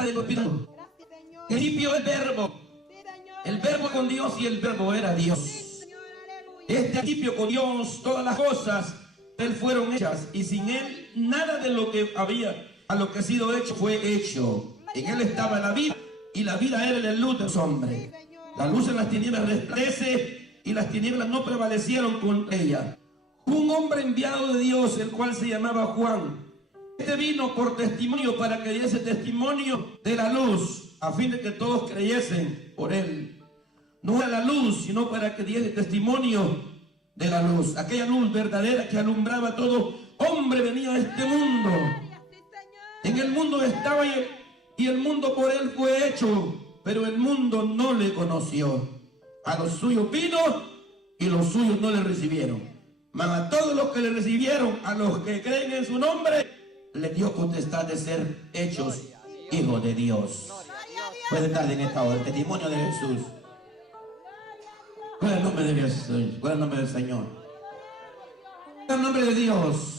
Padre, lo Espíritu. En el principio el verbo. El verbo con Dios y el verbo era Dios. Este principio con Dios, todas las cosas de Él fueron hechas, y sin Él nada de lo que había, a lo que ha sido hecho, fue hecho. En Él estaba la vida, y la vida era la luz de los hombres. La luz en las tinieblas resplandece, y las tinieblas no prevalecieron contra ella. Un hombre enviado de Dios, el cual se llamaba Juan. Este vino por testimonio, para que diese testimonio de la luz, a fin de que todos creyesen por Él. No era la luz, sino para que diese testimonio de la luz. Aquella luz verdadera que alumbraba a todo hombre venía a este mundo. En el mundo estaba y el mundo por Él fue hecho, pero el mundo no le conoció. A los suyos vino y los suyos no le recibieron. Mas a todos los que le recibieron, a los que creen en su nombre, le dio potestad de ser hechos hijos de Dios. Pueden darle en esta hora el testimonio de Jesús. ¿Cuál es el nombre de Dios? ¿Cuál es el nombre del Señor? ¿Cuál es el nombre de Dios?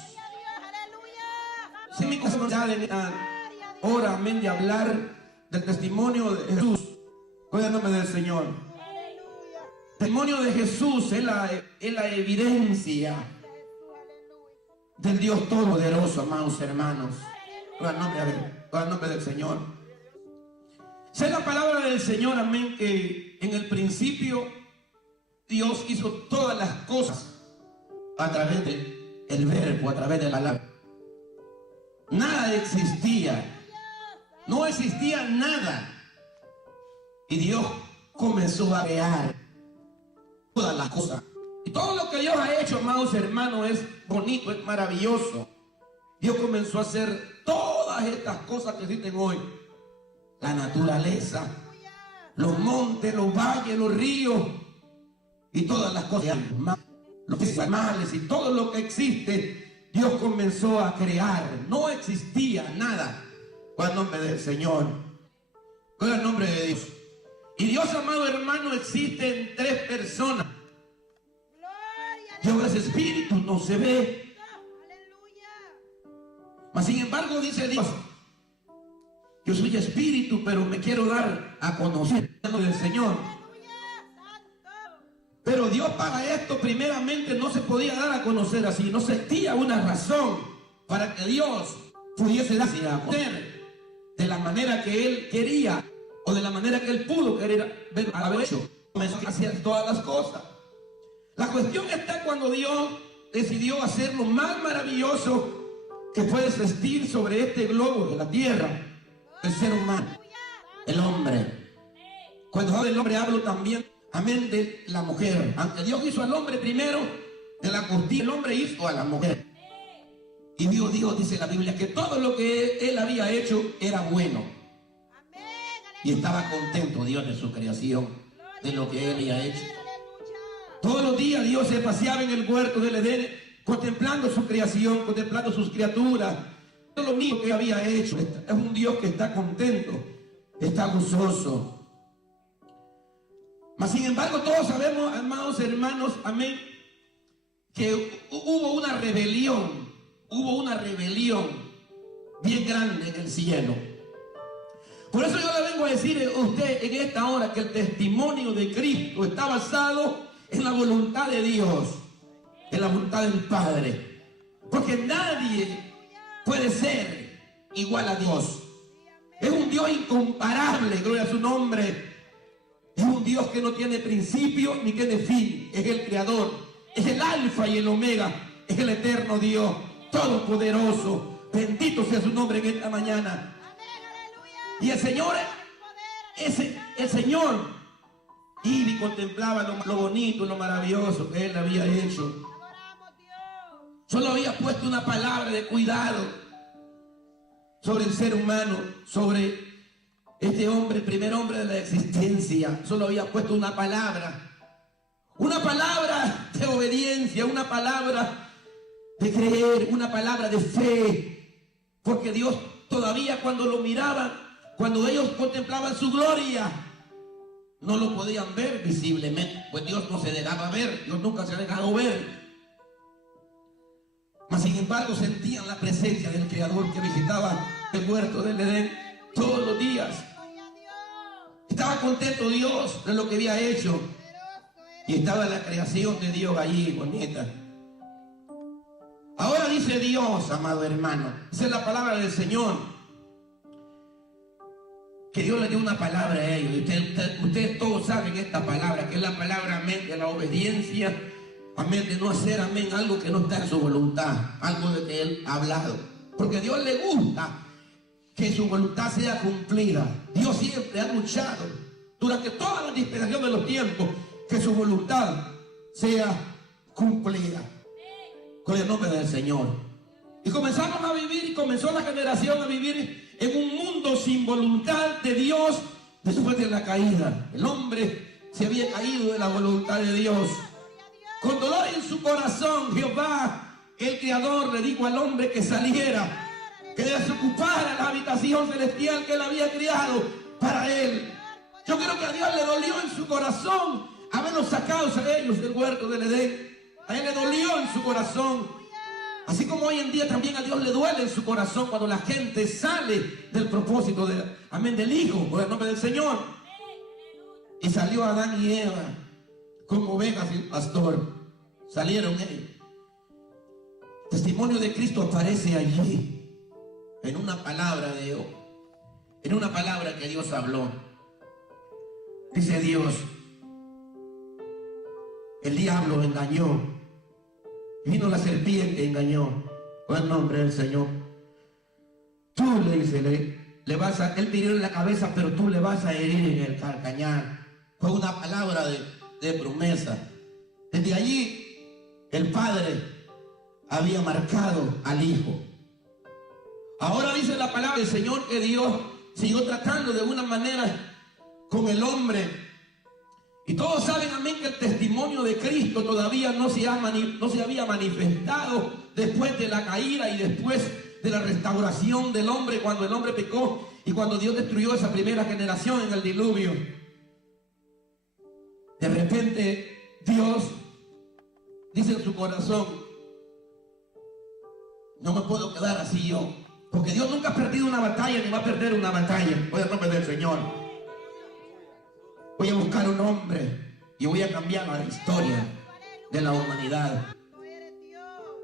Si mi cosa en esta hora, amén, de hablar del testimonio de Jesús. ¿Cuál es el nombre del Señor? El testimonio de Jesús es la evidencia del Dios Todopoderoso, amados hermanos. ¿Cuál es el nombre del Señor? Sé la palabra del Señor, amén, que en el principio Dios hizo todas las cosas a través del verbo, a través de la palabra. Nada existía, no existía nada. Y Dios comenzó a crear todas las cosas. Y todo lo que Dios ha hecho, amados hermanos, es bonito, es maravilloso. Dios comenzó a hacer todas estas cosas que existen hoy. La naturaleza, los montes, los valles, los ríos, y todas las cosas, los animales y todo lo que existe, Dios comenzó a crear. No existía nada. ¿Cuál es el nombre del Señor? ¿Cuál es el nombre de Dios? Y Dios, amado hermano, existe en tres personas. Dios es espíritu, no se ve. Mas sin embargo dice Dios: yo soy espíritu, pero me quiero dar a conocer el nombre del Señor. Pero Dios para esto primeramente no se podía dar a conocer así. No existía una razón para que Dios pudiese darse a conocer de la manera que Él quería, o de la manera que Él pudo querer haber hecho. Comenzó a hacer todas las cosas. La cuestión está cuando Dios decidió hacer lo más maravilloso que puede existir sobre este globo de la tierra: el ser humano, el hombre. Cuando hablo del hombre, hablo también, amén, de la mujer. Aunque Dios hizo al hombre primero, de la costilla, el hombre hizo a la mujer. Y Dios dijo, dice la Biblia, que todo lo que Él había hecho era bueno. Y estaba contento Dios de su creación, de lo que Él había hecho. Todos los días Dios se paseaba en el huerto del Edén, contemplando su creación, contemplando sus criaturas. Todo lo mismo que había hecho. Es un Dios que está contento, está gozoso. Mas sin embargo todos sabemos, amados hermanos, amén, que hubo una rebelión bien grande en el cielo. Por eso yo le vengo a decir a usted en esta hora que el testimonio de Cristo está basado en la voluntad de Dios, en la voluntad del Padre. Porque nadie puede ser igual a Dios. Es un Dios incomparable, gloria a su nombre. Es un Dios que no tiene principio ni tiene fin. Es el creador, es el alfa y el omega, es el eterno Dios, todopoderoso. Bendito sea su nombre en esta mañana. Y el Señor, el Señor, y contemplaba lo bonito, lo maravilloso que Él había hecho. Solo había puesto una palabra de cuidado sobre el ser humano, sobre este hombre, el primer hombre de la existencia. Solo había puesto una palabra de obediencia, una palabra de creer, una palabra de fe. Porque Dios todavía cuando lo miraban, cuando ellos contemplaban su gloria, no lo podían ver visiblemente, pues Dios no se dejaba ver, Dios nunca se ha dejado ver. Mas sin embargo sentían la presencia del Creador que visitaba el huerto del Edén. todos los días. Estaba contento Dios de lo que había hecho. Y estaba la creación de Dios allí, bonita. Ahora dice Dios, amado hermano, esa es la palabra del Señor, que Dios le dio una palabra a ellos. Y ustedes todos saben esta palabra, que es la palabra, amén, de la obediencia, amén, de no hacer, amén, algo que no está en su voluntad, algo de que Él ha hablado. Porque a Dios le gusta que su voluntad sea cumplida. Dios siempre ha luchado durante toda la dispensación de los tiempos que su voluntad sea cumplida. Con el nombre del Señor. Y comenzamos a vivir, y comenzó la generación a vivir en un mundo sin voluntad de Dios después de la caída. El hombre se había caído de la voluntad de Dios. Con dolor en su corazón, Jehová, el Creador, le dijo al hombre que saliera, que desocupara la habitación celestial que él había creado para él. Yo creo que a Dios le dolió en su corazón haberlos sacado a ellos del huerto del Edén. A Él le dolió en su corazón. Así como hoy en día también a Dios le duele en su corazón cuando la gente sale del propósito amén, del Hijo, por el nombre del Señor. Y salió Adán y Eva como ovejas y pastor. Salieron ellos. Testimonio de Cristo aparece allí, en una palabra de Dios, en una palabra que Dios habló. Dice Dios: el diablo engañó, vino la serpiente, engañó, con el nombre del Señor. Tú le dice, le vas a, él te hirió en la cabeza, pero tú le vas a herir en el calcañar. Fue una palabra de promesa. Desde allí el Padre había marcado al Hijo. Ahora dice la palabra del Señor que Dios siguió tratando de una manera con el hombre. Y todos saben, amén, que el testimonio de Cristo todavía no se había manifestado después de la caída y después de la restauración del hombre, cuando el hombre pecó y cuando Dios destruyó esa primera generación en el diluvio. De repente Dios dice en su corazón: no me puedo quedar así yo, porque Dios nunca ha perdido una batalla ni va a perder una batalla. Voy a nombre del Señor. Voy a buscar un hombre y voy a cambiar la historia de la humanidad.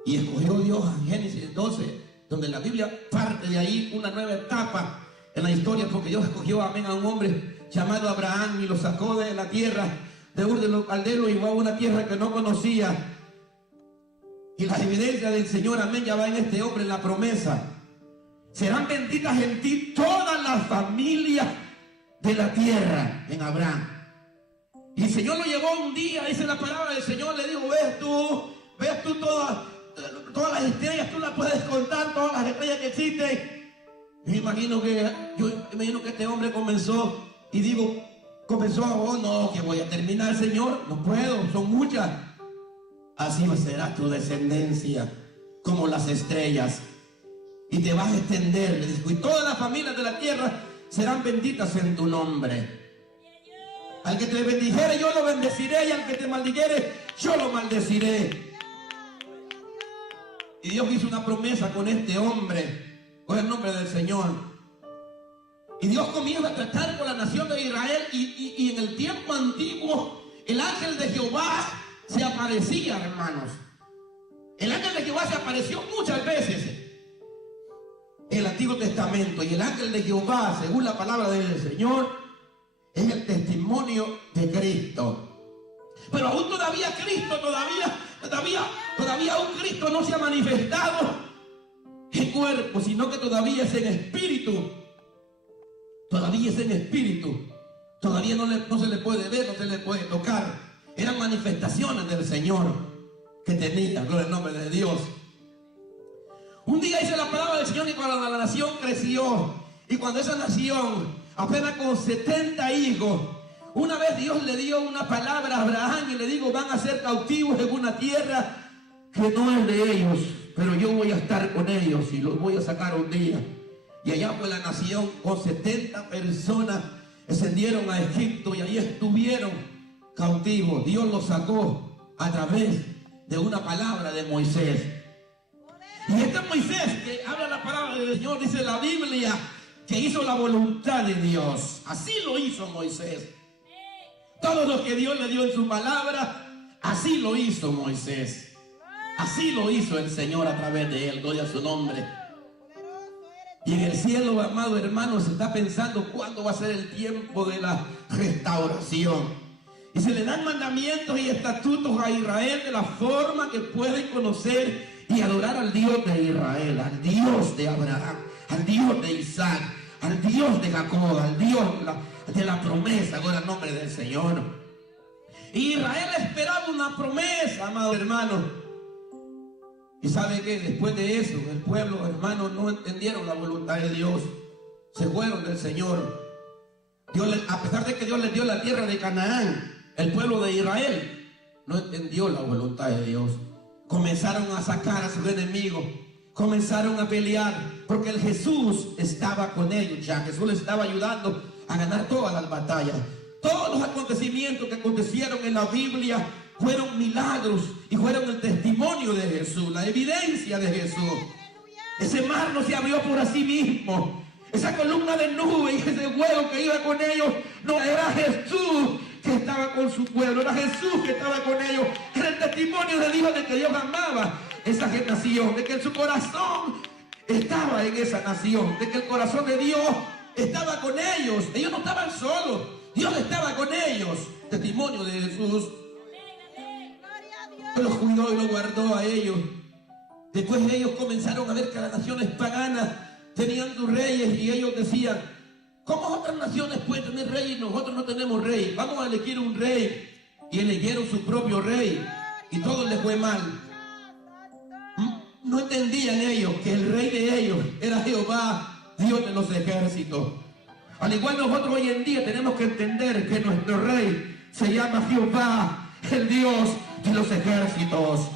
Y escogió Dios en Génesis 12, donde la Biblia parte de ahí una nueva etapa en la historia, porque Dios escogió, amén, a un hombre llamado Abraham y lo sacó de la tierra de Ur de los Caldeos y llevó a una tierra que no conocía. Y la evidencia del Señor, amén, ya va en este hombre, en la promesa: serán benditas en ti todas las familias de la tierra, en Abraham. Y el Señor lo llevó un día, dice la palabra del Señor, le dijo: ves tú todas las estrellas, tú las puedes contar, todas las estrellas que existen. Yo imagino que este hombre comenzó, oh no, que voy a terminar, Señor, no puedo, son muchas. Así será tu descendencia como las estrellas, y te vas a extender, le dijo, y todas las familias de la tierra serán benditas en tu nombre. Al que te bendijere yo lo bendeciré, y al que te maldijere yo lo maldeciré. Y Dios hizo una promesa con este hombre, con el nombre del Señor. Y Dios comienza a tratar con la nación de Israel, y en el tiempo antiguo el ángel de Jehová se aparecía, hermanos. El ángel de Jehová se apareció muchas veces en el Antiguo Testamento, y el ángel de Jehová, según la palabra del Señor, es el testimonio de Cristo. Pero aún todavía Cristo, todavía aún Cristo no se ha manifestado en cuerpo, sino que todavía es en espíritu. Todavía es en espíritu. Todavía no se le puede ver, no se le puede tocar. Eran manifestaciones del Señor que tenía, gloria al nombre de Dios. Un día dice la palabra del Señor, y cuando la nación creció, y cuando esa nación apenas con 70 hijos, una vez Dios le dio una palabra a Abraham y le dijo: van a ser cautivos en una tierra que no es de ellos, pero yo voy a estar con ellos y los voy a sacar un día. Y allá fue la nación con 70 personas, descendieron a Egipto y allí estuvieron cautivos. Dios los sacó a través de una palabra de Moisés. Y este Moisés que habla la palabra del Señor, dice la Biblia, que hizo la voluntad de Dios. Así lo hizo Moisés. Todo lo que Dios le dio en su palabra, así lo hizo Moisés. Así lo hizo el Señor a través de él. Gloria a su nombre. Y en el cielo, amado hermano, se está pensando cuándo va a ser el tiempo de la restauración. Y se le dan mandamientos y estatutos a Israel de la forma que pueden conocer y adorar al Dios de Israel, al Dios de Abraham, al Dios de Isaac, al Dios de Jacob, al Dios de la promesa. Gloria al nombre del Señor. Y Israel esperaba una promesa, amado hermano. Y sabe que después de eso, el pueblo, hermano, no entendieron la voluntad de Dios. Se fueron del Señor. A pesar de que Dios les dio la tierra de Canaán, el pueblo de Israel no entendió la voluntad de Dios. Comenzaron a sacar a sus enemigos. Comenzaron a pelear. Porque el Jesús estaba con ellos ya. Jesús les estaba ayudando a ganar todas las batallas. Todos los acontecimientos que acontecieron en la Biblia fueron milagros y fueron el testimonio de Jesús, la evidencia de Jesús. Ese mar no se abrió por sí mismo. Esa columna de nube y ese fuego que iba con ellos, no era Jesús que estaba con su pueblo, era Jesús que estaba con ellos. Era el testimonio de Dios de que Dios amaba esa nación, de que en su corazón estaba en esa nación, de que el corazón de Dios estaba con ellos. Ellos no estaban solos, Dios estaba con ellos. Testimonio de Jesús. Los cuidó y los guardó a ellos. Después ellos comenzaron a ver que las naciones paganas tenían sus reyes y ellos decían: ¿cómo otras naciones pueden tener rey y nosotros no tenemos rey? Vamos a elegir un rey. Y eligieron su propio rey y todo les fue mal. No entendían ellos que el rey de ellos era Jehová, Dios de los ejércitos. Al igual nosotros hoy en día tenemos que entender que nuestro rey se llama Jehová, el Dios de los ejércitos,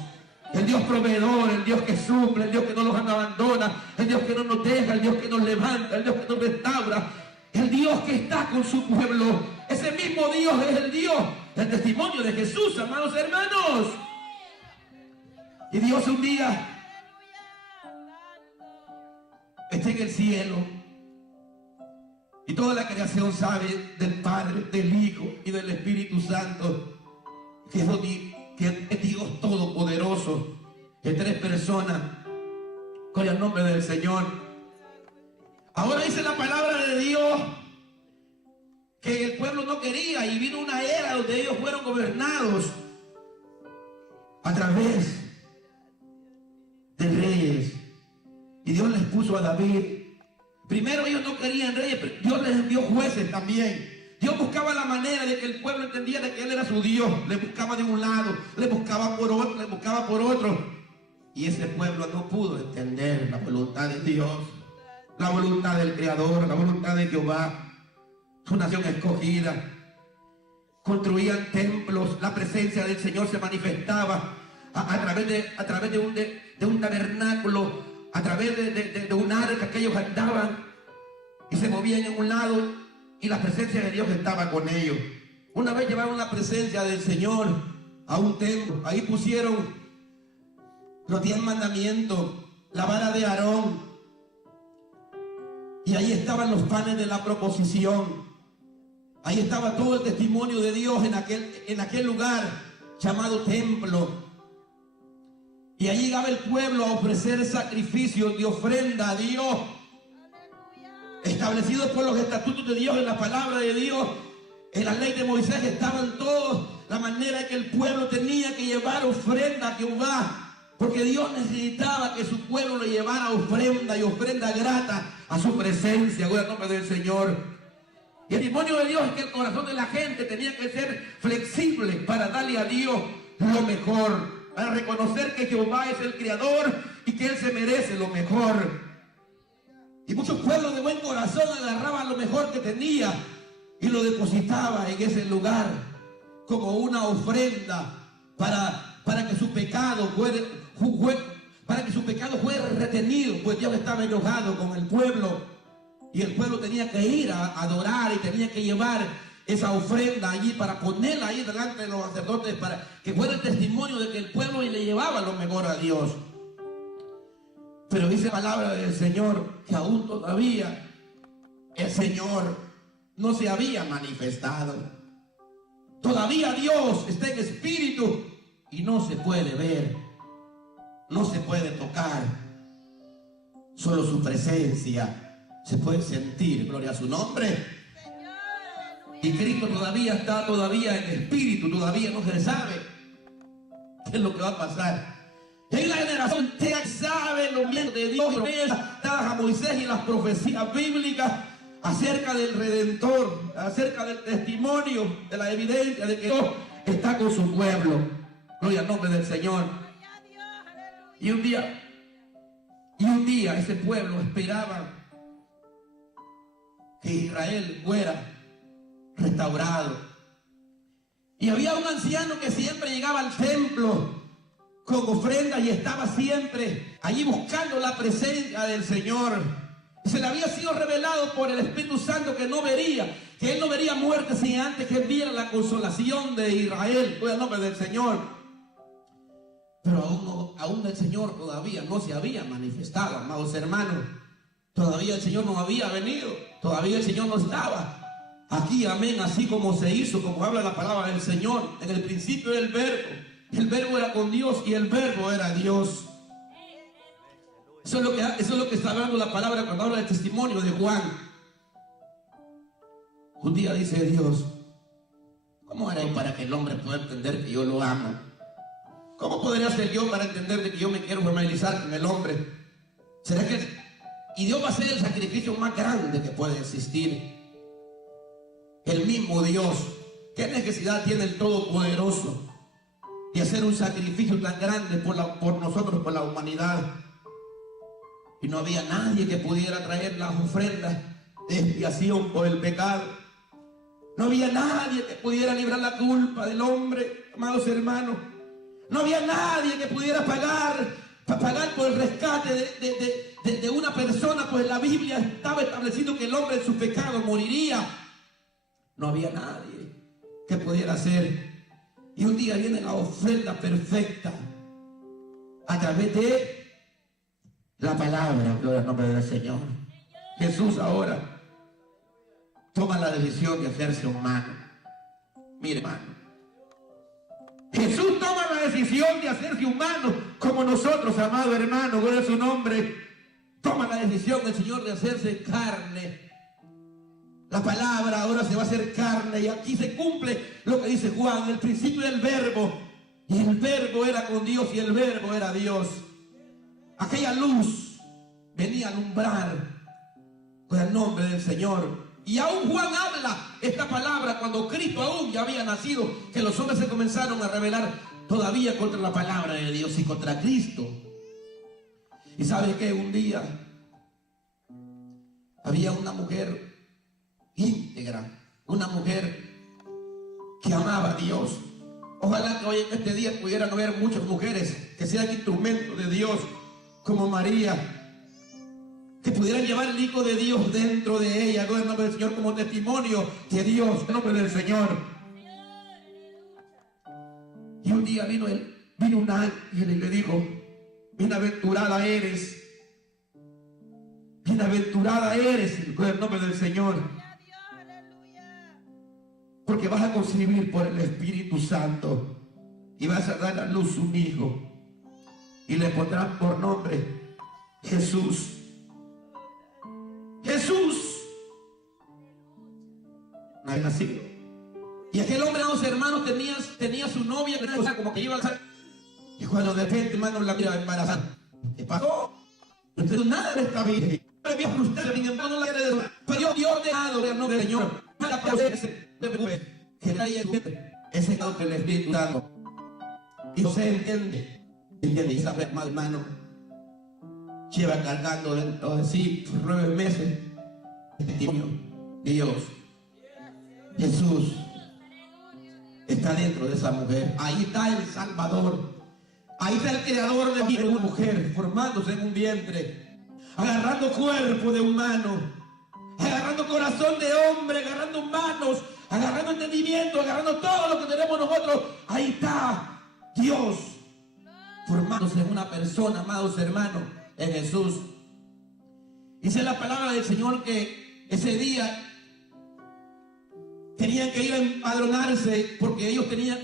el Dios proveedor, el Dios que suple, el Dios que no nos abandona, el Dios que no nos deja, el Dios que nos levanta, el Dios que nos restaura, el Dios que está con su pueblo. Ese mismo Dios es el Dios del testimonio de Jesús, amados hermanos. Y Dios un día está en el cielo y toda la creación sabe del Padre, del Hijo y del Espíritu Santo, que es Dios todopoderoso, de tres personas. Con el nombre del Señor. Ahora dice la palabra de Dios que el pueblo no quería, y vino una era donde ellos fueron gobernados a través de reyes. Y Dios les puso a David. Primero ellos no querían reyes, pero Dios les envió jueces también. Dios buscaba la manera de que el pueblo entendiera que Él era su Dios. Le buscaba de un lado, le buscaba por otro, le buscaba por otro. Y ese pueblo no pudo entender la voluntad de Dios, la voluntad del Creador, la voluntad de Jehová. Su nación escogida. Construían templos, la presencia del Señor se manifestaba a través de un tabernáculo, a través de un arca que ellos andaban y se movían en un lado y la presencia de Dios estaba con ellos. Una vez llevaron la presencia del Señor a un templo. Ahí pusieron los 10 mandamientos, la vara de Aarón, y ahí estaban los panes de la proposición. Ahí estaba todo el testimonio de Dios en aquel lugar llamado templo. Y allí llegaba el pueblo a ofrecer sacrificios de ofrenda a Dios, establecidos por los estatutos de Dios en la palabra de Dios. En la ley de Moisés estaban todos la manera en que el pueblo tenía que llevar ofrenda a Jehová, porque Dios necesitaba que su pueblo le llevara ofrenda y ofrenda grata a su presencia. Gloria al nombre del Señor. Y el testimonio de Dios es que el corazón de la gente tenía que ser flexible para darle a Dios lo mejor, para reconocer que Jehová es el Creador y que Él se merece lo mejor. Y muchos pueblos de buen corazón agarraban lo mejor que tenía y lo depositaba en ese lugar como una ofrenda para que su pecado fuera retenido, pues Dios estaba enojado con el pueblo. Y el pueblo tenía que ir a adorar y tenía que llevar esa ofrenda allí para ponerla ahí delante de los sacerdotes para que fuera el testimonio de que el pueblo le llevaba lo mejor a Dios. Pero dice la palabra del Señor que aún todavía el Señor no se había manifestado. Todavía Dios está en espíritu y no se puede ver, no se puede tocar. Solo su presencia se puede sentir. Gloria a su nombre. Y Cristo todavía está en espíritu, todavía no se sabe qué es lo que va a pasar. En la generación que sabe lo bien de Dios, dadas a Moisés y las profecías bíblicas acerca del Redentor, acerca del testimonio, de la evidencia de que Dios está con su pueblo. Gloria al nombre del Señor. Y un día ese pueblo esperaba que Israel fuera restaurado. Y había un anciano que siempre llegaba al templo con ofrendas y estaba siempre allí buscando la presencia del Señor. Se le había sido revelado por el Espíritu Santo que él no vería muerte sin antes que viera la consolación de Israel. Gloria al nombre del Señor. Pero aún el Señor todavía no se había manifestado, amados hermanos. Todavía el Señor no había venido. Todavía el Señor no estaba aquí, amén, así como se hizo, como habla la palabra del Señor. En el principio era el Verbo. El Verbo era con Dios y el Verbo era Dios. Eso es lo que está hablando la palabra cuando habla del testimonio de Juan. Un día dice Dios: ¿cómo haré para que el hombre pueda entender que yo lo amo? ¿Cómo podría ser yo para entender de que yo me quiero familiarizar con el hombre? ¿Será que y Dios va a hacer el sacrificio más grande que puede existir? El mismo Dios. ¿Qué necesidad tiene el Todopoderoso de hacer un sacrificio tan grande por nosotros, por la humanidad? Y no había nadie que pudiera traer las ofrendas de expiación por el pecado. No había nadie que pudiera librar la culpa del hombre, amados hermanos. No había nadie que pudiera pagar por el rescate de una persona, pues la Biblia estaba estableciendo que el hombre en su pecado moriría. No había nadie que pudiera hacer. Y un día viene la ofrenda perfecta a través de la palabra. Gloria al nombre del Señor. Jesús ahora toma la decisión de hacerse humano. Mire, hermano, Jesús toma la decisión de hacerse humano como nosotros, amado hermano. Gloria a su nombre. Toma la decisión el Señor de hacerse carne. La palabra ahora se va a hacer carne, y aquí se cumple lo que dice Juan: en el principio era el Verbo, y el Verbo era con Dios, y el Verbo era Dios. Aquella luz venía a alumbrar con el nombre del Señor. Y aún Juan habla esta palabra cuando Cristo aún ya había nacido, que los hombres se comenzaron a rebelar todavía contra la palabra de Dios y contra Cristo. Y sabe que un día había una mujer íntegra, una mujer que amaba a Dios. Ojalá que hoy en este día pudieran haber muchas mujeres que sean instrumentos de Dios, como María, que pudieran llevar el Hijo de Dios dentro de ella, gloria al nombre del Señor, como testimonio de Dios, en nombre del Señor. Y un día vino un ángel y le dijo: bienaventurada eres, gloria al nombre del Señor, porque vas a concebir por el Espíritu Santo y vas a dar a luz un hijo, y le pondrán por nombre Jesús. Jesús no había nacido. Y aquel hombre, los hermanos, tenía su novia, o sea, como que iba a salir. Y cuando de repente, hermano, la mira embarazada. ¿Qué pasó? Entonces nada de esta vida. Pero Dios ordenado el nombre del Señor para ese que traía ese lado del Espíritu Santo. Y se entiende. Y sabe, hermano, lleva cargando dentro de sí por 9 meses el testimonio de Dios. Jesús está dentro de esa mujer. Ahí está el Salvador. Ahí está el creador de una mujer formándose en un vientre, agarrando cuerpo de humano, agarrando corazón de hombre, agarrando manos, agarrando entendimiento, agarrando todo lo que tenemos nosotros. Ahí está Dios formándose en una persona, amados hermanos, en Jesús. Dice la palabra del Señor que ese día tenían que ir a empadronarse porque ellos tenían,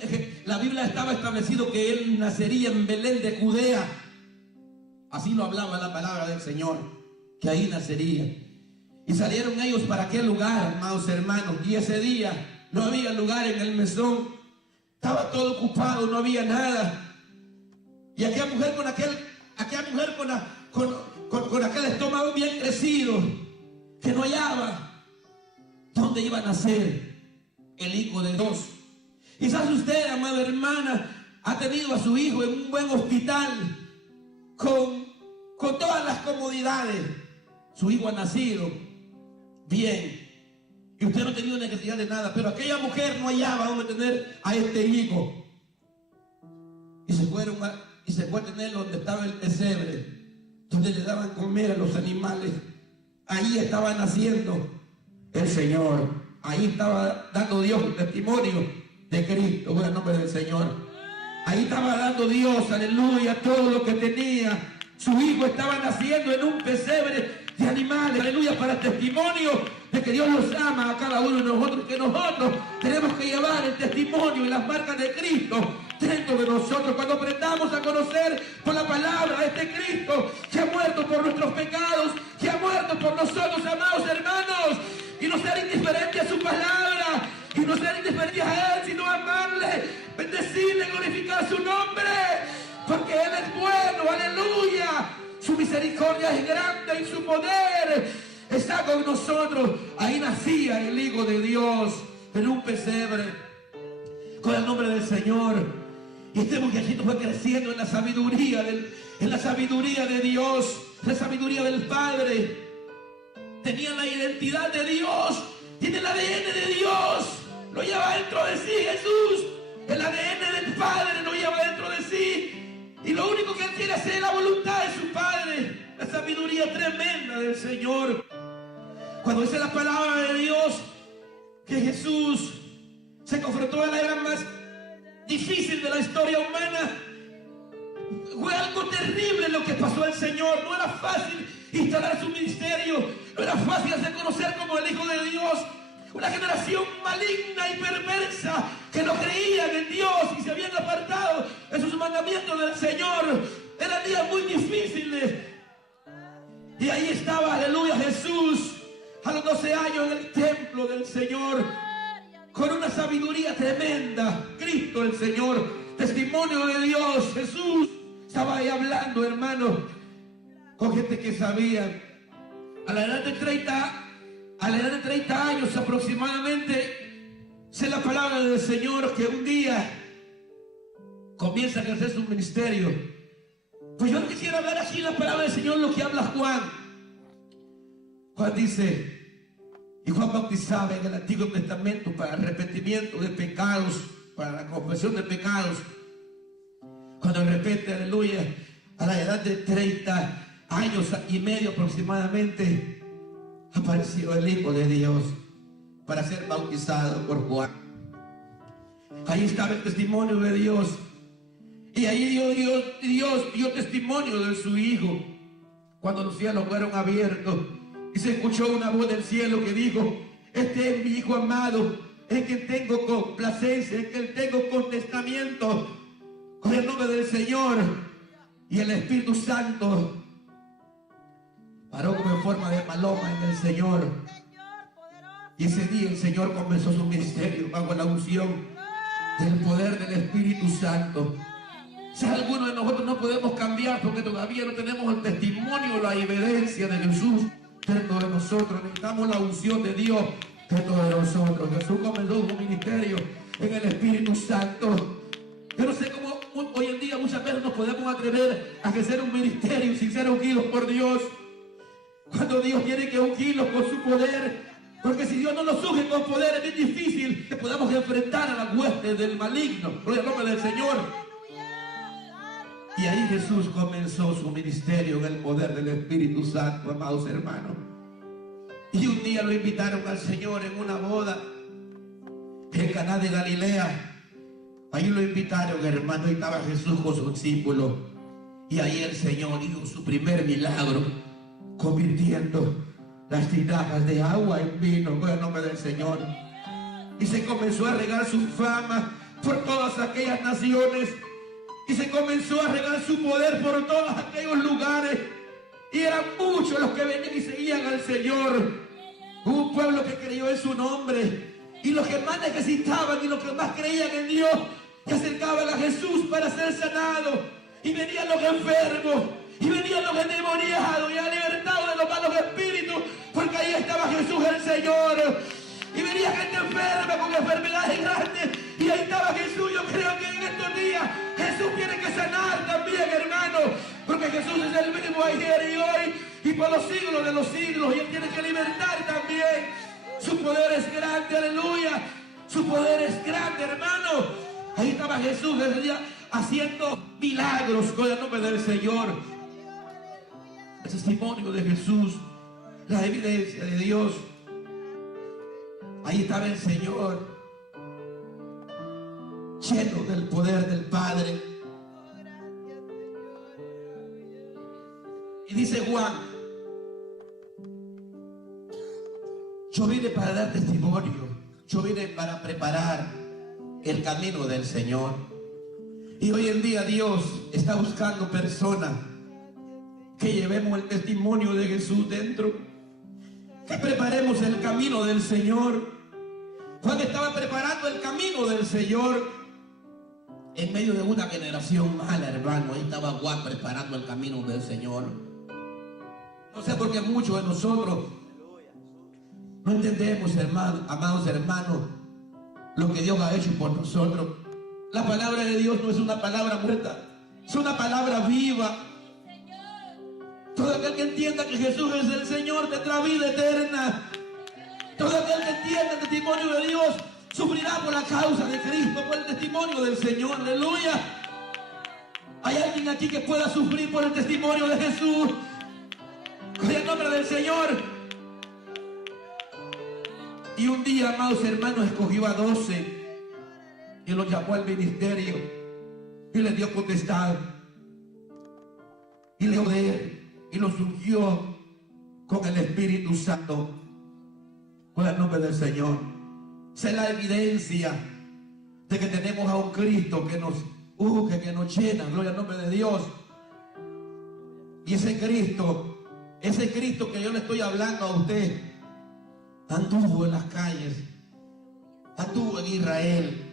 la Biblia estaba establecido que él nacería en Belén de Judea. Así lo hablaba la palabra del Señor, que ahí nacería. Y salieron ellos para aquel lugar, amados hermanos, y ese día no había lugar en el mesón, estaba todo ocupado, no había nada. Y aquella mujer con aquel estómago bien crecido, que no hallaba dónde iba a nacer el Hijo de Dios. Quizás usted, amada hermana, ha tenido a su hijo en un buen hospital con todas las comodidades. Su hijo ha nacido bien y usted no ha tenido necesidad de nada, pero aquella mujer no hallaba dónde tener a este hijo. Y se fue a tenerlo donde estaba el pesebre, donde le daban comer a los animales. Ahí estaba naciendo el Señor. Ahí estaba dando Dios un testimonio de Cristo. Buen nombre del Señor. Ahí estaba dando Dios, aleluya, todo lo que tenía. Su hijo estaba naciendo en un pesebre de animales, aleluya, para testimonio de que Dios los ama a cada uno de nosotros, que nosotros tenemos que llevar el testimonio y las marcas de Cristo dentro de nosotros. Cuando aprendamos a conocer por la palabra de este Cristo que ha muerto por nuestros pecados, que ha muerto por nosotros, amados hermanos, y no ser indiferente a su palabra, y no ser indiferente a Él, sino amarle, bendecirle, glorificar su nombre, porque Él es bueno, aleluya. Su misericordia es grande y su poder está con nosotros. Ahí nacía el Hijo de Dios en un pesebre con el nombre del Señor. Y este muchachito fue creciendo en la sabiduría de Dios, la sabiduría del Padre. Tenía la identidad de Dios, tiene el ADN de Dios, lo lleva dentro de sí Jesús. El ADN del Padre lo lleva dentro de sí. Y lo único que Él quiere hacer es la voluntad de su Padre. La sabiduría tremenda del Señor. Cuando dice la palabra de Dios que Jesús se confrontó en la era más difícil de la historia humana, fue algo terrible lo que pasó al Señor. No era fácil instalar su ministerio, no era fácil hacer conocer como el Hijo de Dios. Una generación maligna y perversa que no creían en Dios y se habían apartado de sus mandamientos del Señor. Eran días muy difíciles. Y ahí estaba, aleluya, Jesús a los 12 años en el templo del Señor, con una sabiduría tremenda. Cristo el Señor, testimonio de Dios. Jesús estaba ahí hablando, hermano, con gente que sabía. A la edad de 30 años aproximadamente, sé la palabra del Señor que un día comienza a ejercer su ministerio. Pues yo no quisiera hablar así la palabra del Señor, lo que habla Juan. Juan dice, y Juan bautizaba en el Antiguo Testamento para arrepentimiento de pecados, para la confesión de pecados. Cuando de repente, aleluya, a la edad de 30 años y medio aproximadamente, apareció el Hijo de Dios para ser bautizado por Juan. Ahí estaba el testimonio de Dios. Y ahí Dios dio testimonio de su Hijo. Cuando los cielos fueron abiertos y se escuchó una voz del cielo que dijo: este es mi Hijo amado, en quien tengo complacencia, en quien tengo contentamiento. Con el nombre del Señor. Y el Espíritu Santo paró como en forma de paloma en el Señor. Y ese día el Señor comenzó su ministerio bajo la unción del poder del Espíritu Santo. Si algunos de nosotros no podemos cambiar porque todavía no tenemos el testimonio, la evidencia de Jesús dentro de nosotros, necesitamos la unción de Dios dentro de nosotros. Jesús comenzó su ministerio en el Espíritu Santo. Yo no sé cómo hoy en día muchas veces nos podemos atrever a ejercer un ministerio sin ser ungidos por Dios, cuando Dios tiene que ungirlos con su poder. Porque si Dios no nos unge con poder, es bien difícil que podamos enfrentar a la hueste del maligno. Por el nombre del Señor. Y ahí Jesús comenzó su ministerio en el poder del Espíritu Santo, amados hermanos. Y un día lo invitaron al Señor en una boda en Caná de Galilea. Ahí lo invitaron, hermano, y estaba Jesús con sus discípulos. Y ahí el Señor hizo su primer milagro, convirtiendo las tinajas de agua en vino, con el nombre del Señor. Y se comenzó a regar su fama por todas aquellas naciones. Y se comenzó a regar su poder por todos aquellos lugares. Y eran muchos los que venían y seguían al Señor. Un pueblo que creyó en su nombre. Y los que más necesitaban y los que más creían en Dios, se acercaban a Jesús para ser sanados. Y venían los enfermos. Y venían los endemoniados y libertados de los malos espíritus. Porque ahí estaba Jesús el Señor. Y venía gente enferma con enfermedades grandes. Y ahí estaba Jesús. Yo creo que en estos días Jesús tiene que sanar también, hermano. Porque Jesús es el mismo ayer y hoy y por los siglos de los siglos. Y Él tiene que libertar también. Su poder es grande, aleluya. Su poder es grande, hermano. Ahí estaba Jesús ese día haciendo milagros con el nombre del Señor. El testimonio de Jesús, la evidencia de Dios. Ahí estaba el Señor, lleno del poder del Padre. Y dice Juan: yo vine para dar testimonio, yo vine para preparar el camino del Señor. Y hoy en día Dios está buscando personas que llevemos el testimonio de Jesús dentro, que preparemos el camino del Señor. Juan estaba preparando el camino del Señor en medio de una generación mala, hermano. Ahí estaba Juan preparando el camino del Señor. No sé por qué muchos de nosotros no entendemos, hermano, amados hermanos, lo que Dios ha hecho por nosotros. La palabra de Dios no es una palabra muerta, es una palabra viva. Todo aquel que entienda que Jesús es el Señor tendrá vida eterna. Todo aquel que entienda el testimonio de Dios sufrirá por la causa de Cristo, por el testimonio del Señor. Aleluya. ¿Hay alguien aquí que pueda sufrir por el testimonio de Jesús? Con el nombre del Señor. Y un día, amados hermanos, escogió a 12 y los llamó al ministerio y les dio potestad y le dio poder y los ungió con el Espíritu Santo. Con el nombre del Señor. Esa es la evidencia de que tenemos a un Cristo que nos unge, que nos llena. Gloria al nombre de Dios. Y ese Cristo que yo le estoy hablando a usted, anduvo en las calles, anduvo en Israel,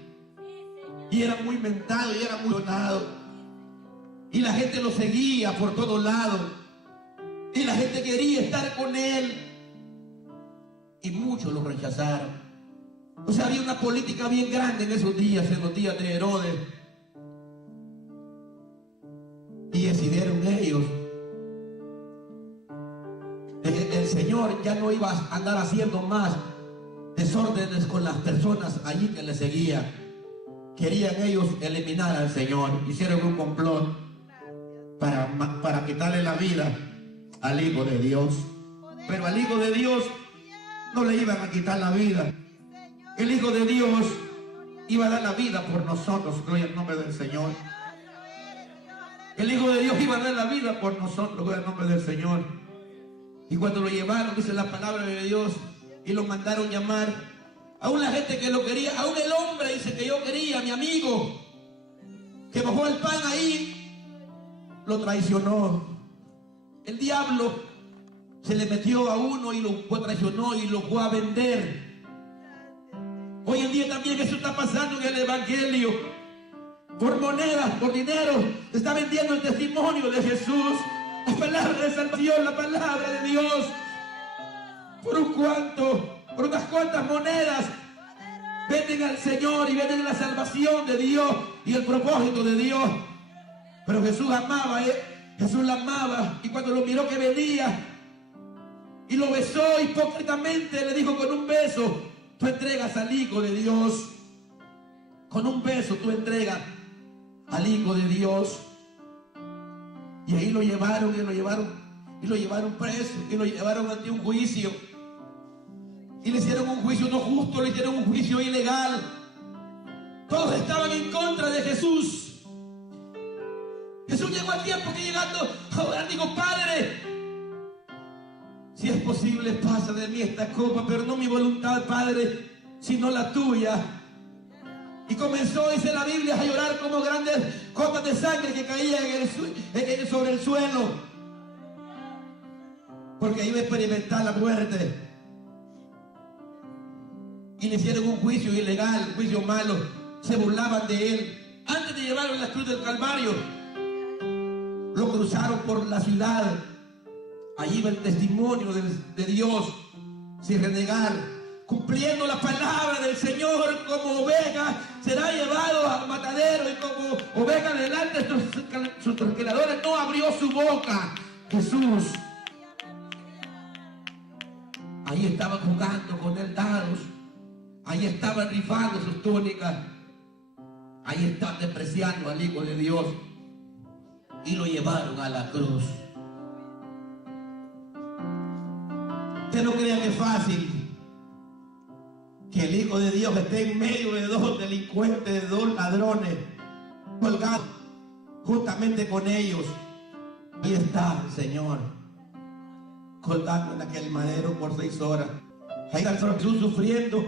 y era muy mentado y era muy donado, y la gente lo seguía por todos lados, y la gente quería estar con él, y muchos lo rechazaron. O sea, había una política bien grande en esos días, en los días de Herodes, y decidieron ellos que el Señor ya no iba a andar haciendo más desórdenes con las personas allí que le seguían. Querían ellos eliminar al Señor. Hicieron un complot para quitarle la vida al Hijo de Dios. Pero al Hijo de Dios no le iban a quitar la vida. El Hijo de Dios iba a dar la vida por nosotros. Gloria al nombre del Señor. El Hijo de Dios iba a dar la vida por nosotros. Gloria al nombre del Señor. Y cuando lo llevaron, dice la palabra de Dios, y lo mandaron llamar, aún la gente que lo quería, aún el hombre dice que yo quería, mi amigo, que bajó el pan ahí, lo traicionó. El diablo se le metió a uno y lo traicionó y lo fue a vender. Hoy en día también eso está pasando en el evangelio. Por monedas, por dinero, se está vendiendo el testimonio de Jesús. La palabra de salvación, la palabra de Dios, por unas cuantas monedas, venden al Señor y venden la salvación de Dios y el propósito de Dios. Pero Jesús amaba, Jesús la amaba, y cuando lo miró que venía y lo besó hipócritamente, le dijo: con un beso tú entregas al Hijo de Dios. Con un beso tú entregas al Hijo de Dios. Y ahí lo llevaron preso, y lo llevaron ante un juicio. Y le hicieron un juicio no justo, le hicieron un juicio ilegal. Todos estaban en contra de Jesús. Jesús llegó al tiempo que llegando, ahora digo: Padre, Si es posible, pasa de mí esta copa, pero no mi voluntad, Padre, sino la tuya. Y comenzó, dice la Biblia, a llorar como grandes gotas de sangre que caían sobre el suelo, porque iba a experimentar la muerte. Y le hicieron un juicio ilegal, un juicio malo. Se burlaban de él. Antes de llevarlo a la cruz del Calvario, lo cruzaron por la ciudad. Allí va el testimonio de Dios, sin renegar, cumpliendo la palabra del Señor. Como oveja será llevado al matadero, y como oveja delante de sus trasquiladores no abrió su boca. Jesús, ahí estaban jugando con él dados, ahí estaban rifando sus túnicas, ahí están despreciando al Hijo de Dios, y lo llevaron a la cruz. Usted no crea que es fácil que el Hijo de Dios esté en medio de dos delincuentes, de dos ladrones, colgado justamente con ellos. Ahí está el Señor, colgando en aquel madero por 6 horas. Ahí está Jesús sufriendo,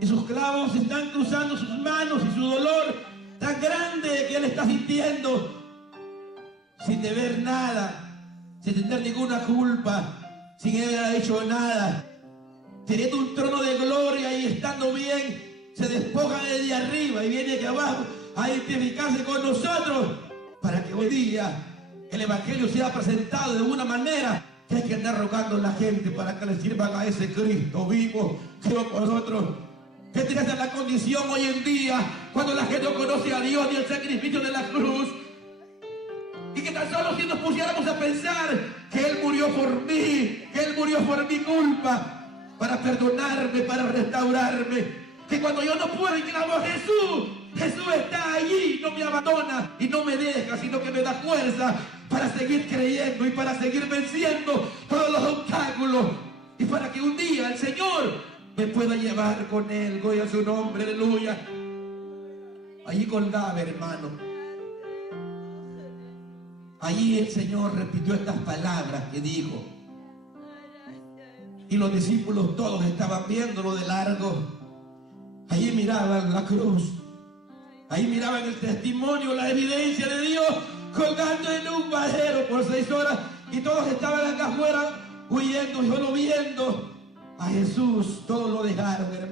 y sus clavos están cruzando sus manos, y su dolor tan grande que él está sintiendo, sin deber nada, sin tener ninguna culpa, sin haber hecho nada, teniendo un trono de gloria y estando bien, se despoja desde arriba y viene aquí abajo a identificarse con nosotros, para que hoy día el Evangelio sea presentado de una manera que hay que andar rogando a la gente para que le sirvan a ese Cristo vivo que va con nosotros. Que tiene que ser la condición hoy en día, cuando la gente no conoce a Dios ni el sacrificio de la cruz, y que tan solo si nos pusiéramos a pensar que Él murió por mí, que Él murió por mi culpa, para perdonarme, para restaurarme, que cuando yo no puedo y clamo a Jesús, Jesús está allí, no me abandona y no me deja, sino que me da fuerza para seguir creyendo y para seguir venciendo todos los obstáculos, y para que un día el Señor me pueda llevar con Él. Gloria a su nombre, aleluya. Allí colgaba, hermano. Allí el Señor repitió estas palabras que dijo, y los discípulos todos estaban viéndolo de largo. Allí miraban la cruz, ahí miraban el testimonio, la evidencia de Dios colgando en un madero por 6 horas, y todos estaban acá afuera huyendo y solo viendo a Jesús. Todos lo dejaron, hermano.